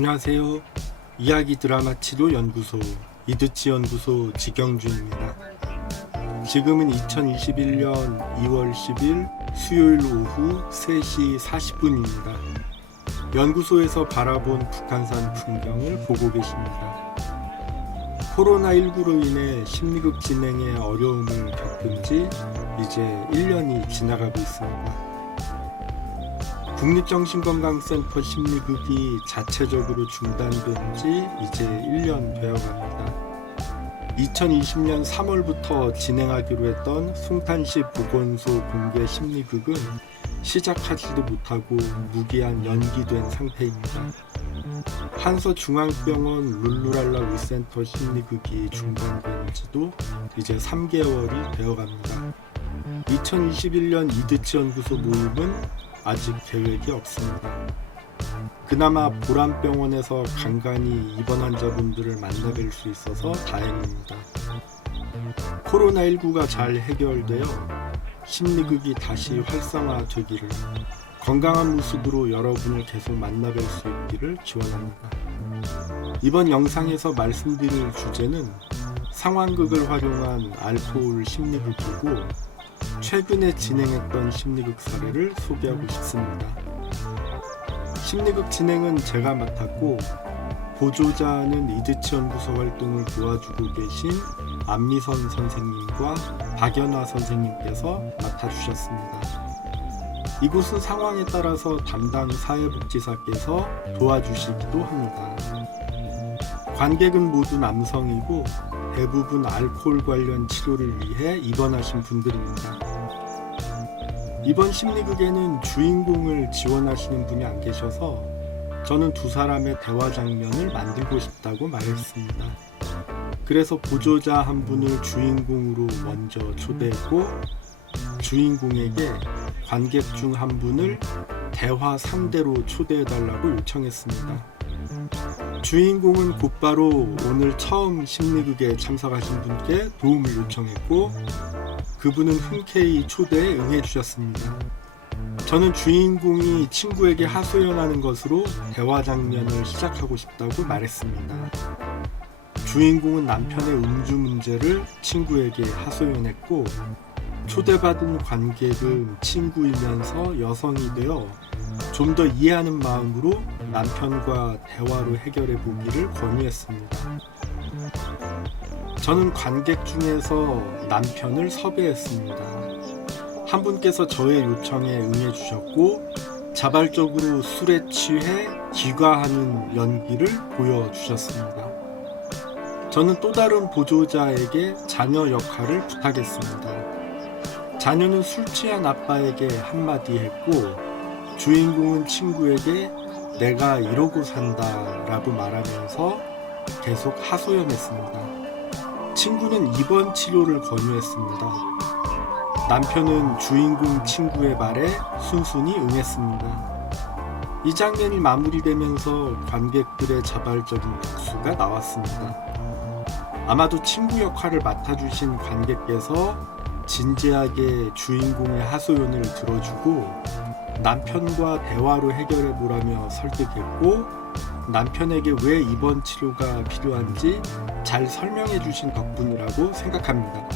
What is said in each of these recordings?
안녕하세요. 이야기 드라마 치료 연구소 이드치 연구소 지경준입니다. 지금은 2021년 2월 10일 수요일 오후 3시 40분입니다. 연구소에서 바라본 북한산 풍경을 보고 계십니다. 코로나19로 인해 심리극 진행에 어려움을 겪은 지 이제 1년이 지나가고 있습니다. 국립정신건강센터 심리극이 자체적으로 중단된 지 이제 1년 되어갑니다. 2020년 3월부터 진행하기로 했던 숭탄시 보건소 공개 심리극은 시작하지도 못하고 무기한 연기된 상태입니다. 한서중앙병원 룰루랄라 울센터 심리극이 중단된 지도 이제 3개월이 되어갑니다. 2021년 이드치 연구소 모임은 아직 계획이 없습니다. 그나마 보람병원에서 간간히 입원 환자분들을 만나뵐 수 있어서 다행입니다. 코로나19가 잘 해결되어 심리극이 다시 활성화되기를, 건강한 모습으로 여러분을 계속 만나뵐 수 있기를 기원합니다. 이번 영상에서 말씀드릴 주제는 상황극을 활용한 알코올 심리극이고, 최근에 진행했던 심리극 사례를 소개하고 싶습니다. 심리극 진행은 제가 맡았고, 보조자는 이드치 연구소 활동을 도와주고 계신 안미선 선생님과 박연화 선생님께서 맡아주셨습니다. 이곳은 상황에 따라서 담당 사회복지사께서 도와주시기도 합니다. 관객은 모두 남성이고 대부분 알코올 관련 치료를 위해 입원하신 분들입니다. 이번 심리극에는 주인공을 지원하시는 분이 안 계셔서 저는 두 사람의 대화 장면을 만들고 싶다고 말했습니다. 그래서 보조자 한 분을 주인공으로 먼저 초대했고, 주인공에게 관객 중 한 분을 대화 상대로 초대해달라고 요청했습니다. 주인공은 곧바로 오늘 처음 심리극에 참석하신 분께 도움을 요청했고, 그분은 흔쾌히 초대에 응해주셨습니다. 저는 주인공이 친구에게 하소연하는 것으로 대화 장면을 시작하고 싶다고 말했습니다. 주인공은 남편의 음주 문제를 친구에게 하소연했고, 초대받은 관객은 친구이면서 여성이 되어 좀 더 이해하는 마음으로 남편과 대화로 해결해 보기를 권유했습니다. 저는 관객 중에서 남편을 섭외했습니다. 한 분께서 저의 요청에 응해주셨고, 자발적으로 술에 취해 귀가하는 연기를 보여주셨습니다. 저는 또 다른 보조자에게 자녀 역할을 부탁했습니다. 자녀는 술 취한 아빠에게 한마디 했고, 주인공은 친구에게 내가 이러고 산다 라고 말하면서 계속 하소연했습니다. 친구는 입원 치료를 권유했습니다. 남편은 주인공 친구의 말에 순순히 응했습니다. 이 장면이 마무리되면서 관객들의 자발적인 박수가 나왔습니다. 아마도 친구 역할을 맡아주신 관객께서 진지하게 주인공의 하소연을 들어주고 남편과 대화로 해결해보라며 설득했고, 남편에게 왜 입원 치료가 필요한지 잘 설명해 주신 덕분이라고 생각합니다.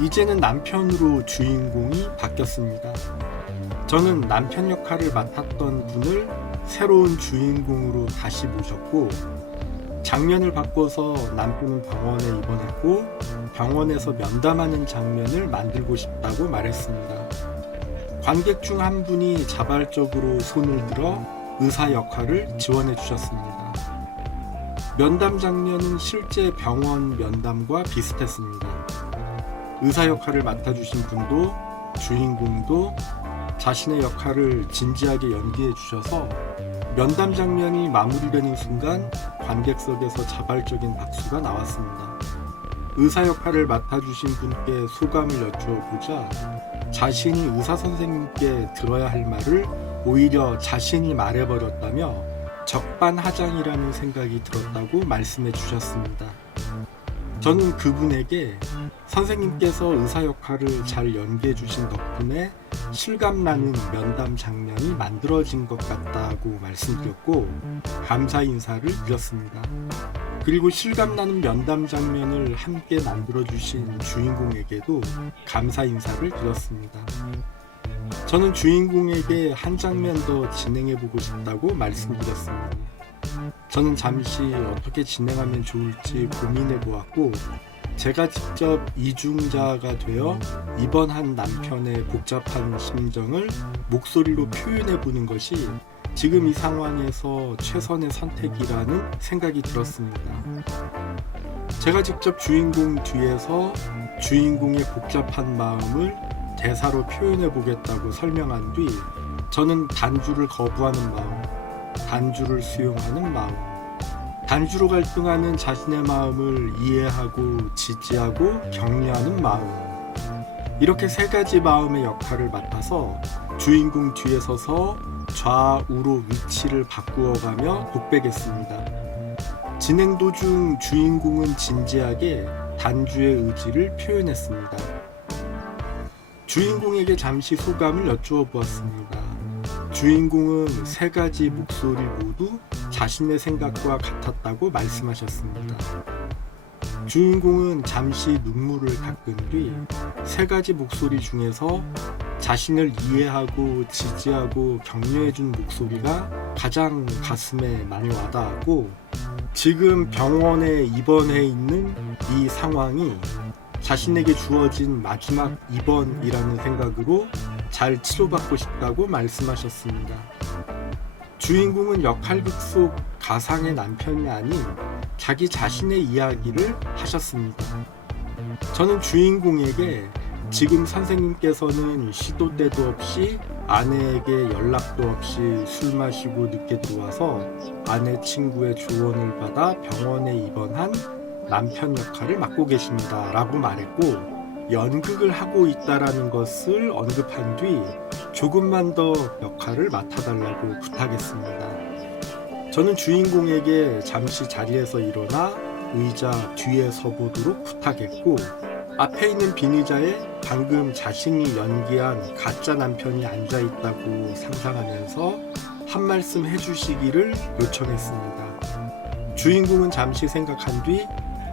이제는 남편으로 주인공이 바뀌었습니다. 저는 남편 역할을 맡았던 분을 새로운 주인공으로 다시 모셨고, 장면을 바꿔서 남편은 병원에 입원했고 병원에서 면담하는 장면을 만들고 싶다고 말했습니다. 관객 중 한 분이 자발적으로 손을 들어 의사 역할을 지원해 주셨습니다. 면담 장면은 실제 병원 면담과 비슷했습니다. 의사 역할을 맡아주신 분도 주인공도 자신의 역할을 진지하게 연기해 주셔서 면담 장면이 마무리되는 순간 관객석에서 자발적인 박수가 나왔습니다. 의사 역할을 맡아주신 분께 소감을 여쭈어보자 자신이 의사 선생님께 들어야 할 말을 오히려 자신이 말해버렸다며 적반하장이라는 생각이 들었다고 말씀해 주셨습니다. 저는 그분에게 선생님께서 의사 역할을 잘 연기해 주신 덕분에 실감나는 면담 장면이 만들어진 것 같다고 말씀드렸고 감사 인사를 드렸습니다. 그리고 실감나는 면담 장면을 함께 만들어주신 주인공에게도 감사 인사를 드렸습니다. 저는 주인공에게 한 장면 더 진행해보고 싶다고 말씀드렸습니다. 저는 잠시 어떻게 진행하면 좋을지 고민해보았고 제가 직접 이중자가 되어 입원한 남편의 복잡한 심정을 목소리로 표현해보는 것이 지금 이 상황에서 최선의 선택이라는 생각이 들었습니다. 제가 직접 주인공 뒤에서 주인공의 복잡한 마음을 대사로 표현해 보겠다고 설명한 뒤 저는 단주를 거부하는 마음, 단주를 수용하는 마음, 단주로 갈등하는 자신의 마음을 이해하고 지지하고 격려하는 마음, 이렇게 세 가지 마음의 역할을 맡아서 주인공 뒤에 서서 좌우로 위치를 바꾸어가며 독백했습니다. 진행 도중 주인공은 진지하게 단주의 의지를 표현했습니다. 주인공에게 잠시 소감을 여쭈어 보았습니다. 주인공은 세 가지 목소리 모두 자신의 생각과 같았다고 말씀하셨습니다. 주인공은 잠시 눈물을 닦은 뒤 세 가지 목소리 중에서 자신을 이해하고 지지하고 격려해준 목소리가 가장 가슴에 많이 와닿았고 지금 병원에 입원해 있는 이 상황이 자신에게 주어진 마지막 입원이라는 생각으로 잘 치료받고 싶다고 말씀하셨습니다. 주인공은 역할극 속 가상의 남편이 아닌 자기 자신의 이야기를 하셨습니다. 저는 주인공에게 지금 선생님께서는 시도 때도 없이 아내에게 연락도 없이 술 마시고 늦게 들어와서 아내 친구의 조언을 받아 병원에 입원한 남편 역할을 맡고 계십니다 라고 말했고 연극을 하고 있다라는 것을 언급한 뒤 조금만 더 역할을 맡아달라고 부탁했습니다. 저는 주인공에게 잠시 자리에서 일어나 의자 뒤에 서보도록 부탁했고 앞에 있는 빈 의자에 방금 자신이 연기한 가짜 남편이 앉아있다고 상상하면서 한 말씀 해주시기를 요청했습니다. 주인공은 잠시 생각한 뒤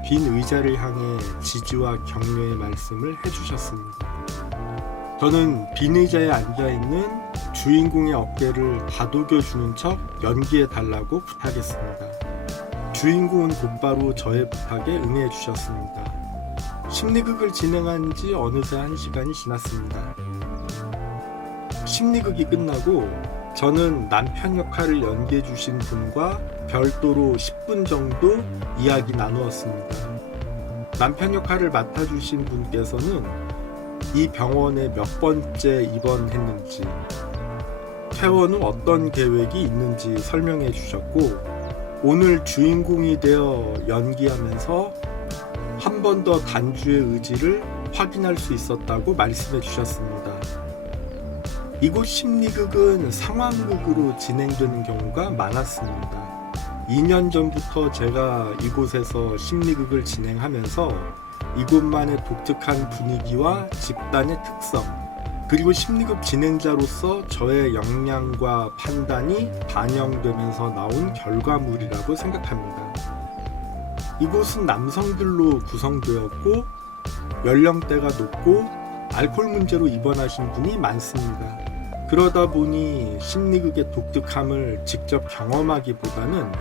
빈 의자를 향해 지지와 격려의 말씀을 해주셨습니다. 저는 빈 의자에 앉아있는 주인공의 어깨를 다독여주는 척 연기해달라고 부탁했습니다. 주인공은 곧바로 저의 부탁에 응해주셨습니다. 심리극을 진행한 지 어느새 1시간이 지났습니다. 심리극이 끝나고 저는 남편 역할을 연기해 주신 분과 별도로 10분 정도 이야기 나누었습니다. 남편 역할을 맡아주신 분께서는 이 병원에 몇 번째 입원했는지, 퇴원 후 어떤 계획이 있는지 설명해 주셨고 오늘 주인공이 되어 연기하면서 한 번 더 단주의 의지를 확인할 수 있었다고 말씀해 주셨습니다. 이곳 심리극은 상황극으로 진행되는 경우가 많았습니다. 2년 전부터 제가 이곳에서 심리극을 진행하면서 이곳만의 독특한 분위기와 집단의 특성, 그리고 심리극 진행자로서 저의 역량과 판단이 반영되면서 나온 결과물이라고 생각합니다. 이곳은 남성들로 구성되었고 연령대가 높고 알코올 문제로 입원하신 분이 많습니다. 그러다 보니 심리극의 독특함을 직접 경험하기보다는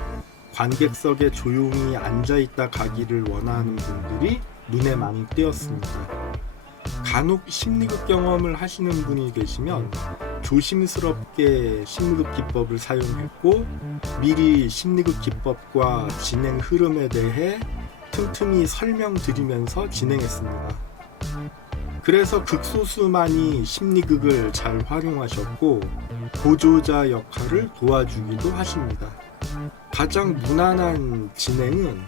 관객석에 조용히 앉아있다 가기를 원하는 분들이 눈에 많이 띄었습니다. 간혹 심리극 경험을 하시는 분이 계시면 조심스럽게 심리극 기법을 사용했고 미리 심리극 기법과 진행 흐름에 대해 틈틈이 설명드리면서 진행했습니다. 그래서 극소수만이 심리극을 잘 활용하셨고 보조자 역할을 도와주기도 하십니다. 가장 무난한 진행은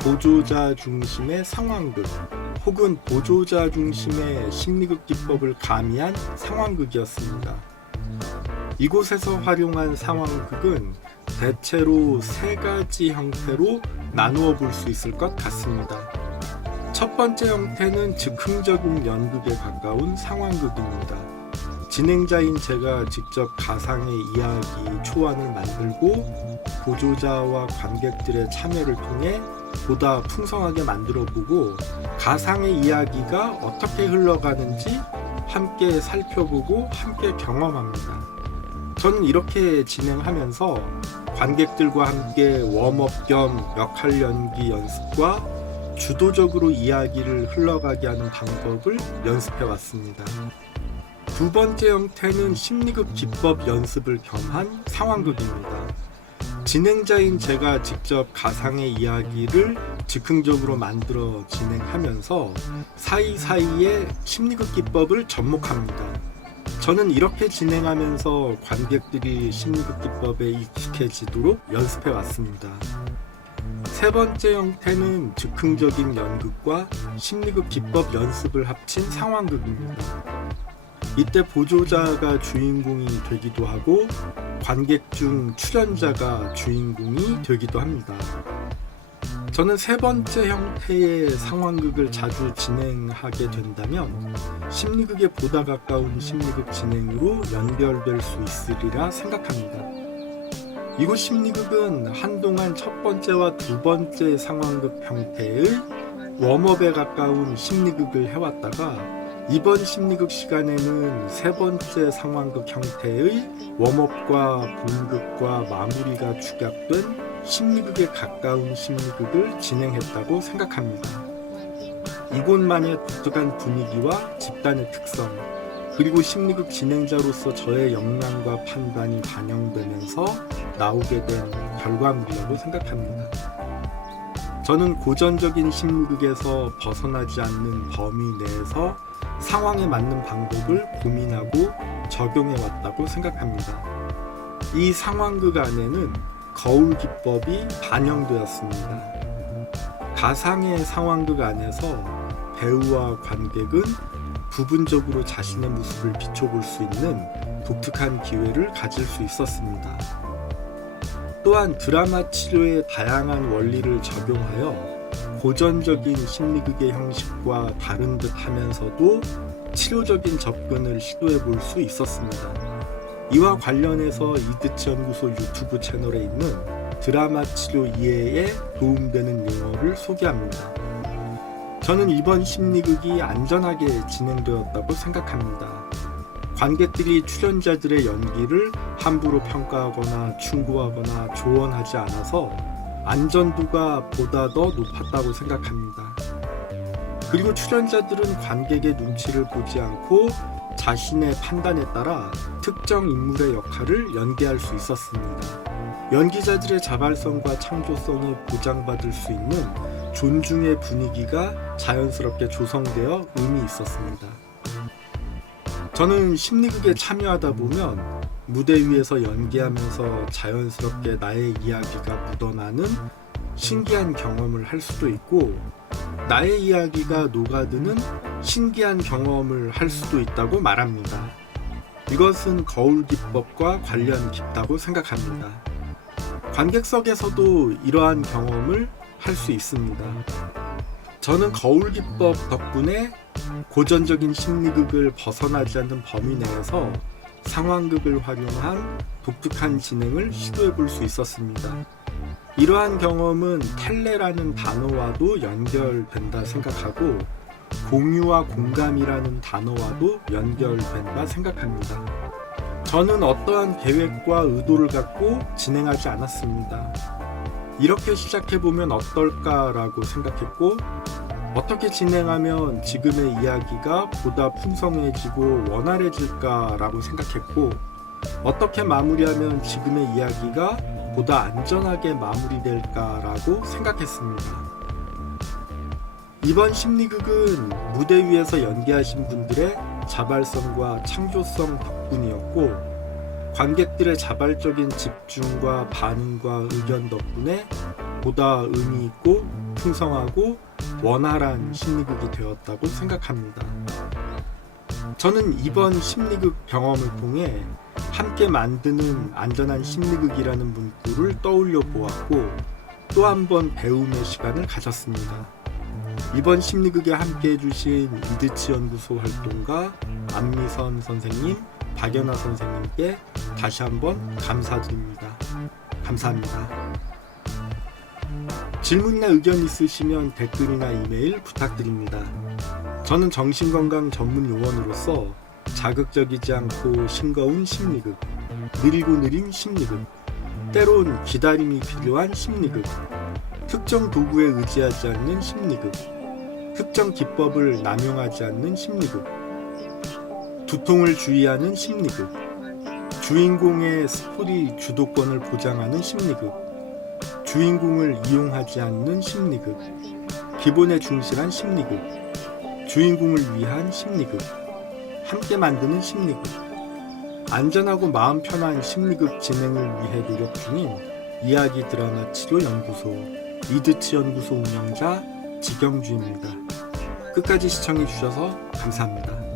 보조자 중심의 상황극 혹은 보조자 중심의 심리극 기법을 가미한 상황극이었습니다. 이곳에서 활용한 상황극은 대체로 3가지 형태로 나누어 볼 수 있을 것 같습니다. 첫 번째 형태는 즉흥적인 연극에 가까운 상황극입니다. 진행자인 제가 직접 가상의 이야기 초안을 만들고 보조자와 관객들의 참여를 통해 보다 풍성하게 만들어보고 가상의 이야기가 어떻게 흘러가는지 함께 살펴보고 함께 경험합니다. 저는 이렇게 진행하면서 관객들과 함께 웜업 겸 역할 연기 연습과 주도적으로 이야기를 흘러가게 하는 방법을 연습해 왔습니다. 두 번째 형태는 심리극 기법 연습을 겸한 상황극입니다. 진행자인 제가 직접 가상의 이야기를 즉흥적으로 만들어 진행하면서 사이사이에 심리극 기법을 접목합니다. 저는 이렇게 진행하면서 관객들이 심리극 기법에 익숙해지도록 연습해 왔습니다. 세 번째 형태는 즉흥적인 연극과 심리극 기법 연습을 합친 상황극입니다. 이때 보조자가 주인공이 되기도 하고 관객 중 출연자가 주인공이 되기도 합니다. 저는 세 번째 형태의 상황극을 자주 진행하게 된다면 심리극에 보다 가까운 심리극 진행으로 연결될 수 있으리라 생각합니다. 이곳 심리극은 한동안 첫 번째와 두 번째 상황극 형태의 웜업에 가까운 심리극을 해왔다가 이번 심리극 시간에는 세 번째 상황극 형태의 웜업과 본극과 마무리가 축약된 심리극에 가까운 심리극을 진행했다고 생각합니다. 이곳만의 독특한 분위기와 집단의 특성, 그리고 심리극 진행자로서 저의 역량과 판단이 반영되면서 나오게 된 결과물이라고 생각합니다. 저는 고전적인 심리극에서 벗어나지 않는 범위 내에서 상황에 맞는 방법을 고민하고 적용해 왔다고 생각합니다. 이 상황극 안에는 거울 기법이 반영되었습니다. 가상의 상황극 안에서 배우와 관객은 부분적으로 자신의 모습을 비춰볼 수 있는 독특한 기회를 가질 수 있었습니다. 또한 드라마 치료의 다양한 원리를 적용하여 고전적인 심리극의 형식과 다른 듯 하면서도 치료적인 접근을 시도해 볼 수 있었습니다. 이와 관련해서 이드치 연구소 유튜브 채널에 있는 드라마 치료 이해에 도움되는 용어를 소개합니다. 저는 이번 심리극이 안전하게 진행되었다고 생각합니다. 관객들이 출연자들의 연기를 함부로 평가하거나 충고하거나 조언하지 않아서 안전도가 보다 더 높았다고 생각합니다. 그리고 출연자들은 관객의 눈치를 보지 않고 자신의 판단에 따라 특정 인물의 역할을 연기할 수 있었습니다. 연기자들의 자발성과 창조성이 보장받을 수 있는 존중의 분위기가 자연스럽게 조성되어 의미 있었습니다. 저는 심리극에 참여하다 보면 무대 위에서 연기하면서 자연스럽게 나의 이야기가 묻어나는 신기한 경험을 할 수도 있고 나의 이야기가 녹아드는 신기한 경험을 할 수도 있다고 말합니다. 이것은 거울 기법과 관련 깊다고 생각합니다. 관객석에서도 이러한 경험을 할 수 있습니다. 저는 거울 기법 덕분에 고전적인 심리극을 벗어나지 않는 범위 내에서 상황극을 활용한 독특한 진행을 시도해 볼 수 있었습니다. 이러한 경험은 텔레라는 단어와도 연결된다 생각하고 공유와 공감이라는 단어와도 연결된다 생각합니다. 저는 어떠한 계획과 의도를 갖고 진행하지 않았습니다. 이렇게 시작해보면 어떨까라고 생각했고 어떻게 진행하면 지금의 이야기가 보다 풍성해지고 원활해질까라고 생각했고 어떻게 마무리하면 지금의 이야기가 보다 안전하게 마무리될까라고 생각했습니다. 이번 심리극은 무대 위에서 연기하신 분들의 자발성과 창조성 덕분이었고 관객들의 자발적인 집중과 반응과 의견 덕분에 보다 의미 있고 풍성하고 원활한 심리극이 되었다고 생각합니다. 저는 이번 심리극 경험을 통해 함께 만드는 안전한 심리극이라는 문구를 떠올려 보았고 또 한 번 배움의 시간을 가졌습니다. 이번 심리극에 함께 해주신 이드치 연구소 활동가 안미선 선생님, 박연아 선생님께 다시 한번 감사드립니다. 감사합니다. 질문이나 의견 있으시면 댓글이나 이메일 부탁드립니다. 저는 정신건강 전문 요원으로서 자극적이지 않고 싱거운 심리극, 느리고 느린 심리극, 때론 기다림이 필요한 심리극, 특정 도구에 의지하지 않는 심리극, 특정 기법을 남용하지 않는 심리극, 두통을 주의하는 심리극, 주인공의 스토리 주도권을 보장하는 심리극, 주인공을 이용하지 않는 심리극, 기본에 충실한 심리극, 주인공을 위한 심리극, 함께 만드는 심리극, 안전하고 마음 편한 심리극 진행을 위해 노력 중인 이야기 드라마 치료 연구소 이드치 연구소 운영자 지경주입니다. 끝까지 시청해 주셔서 감사합니다.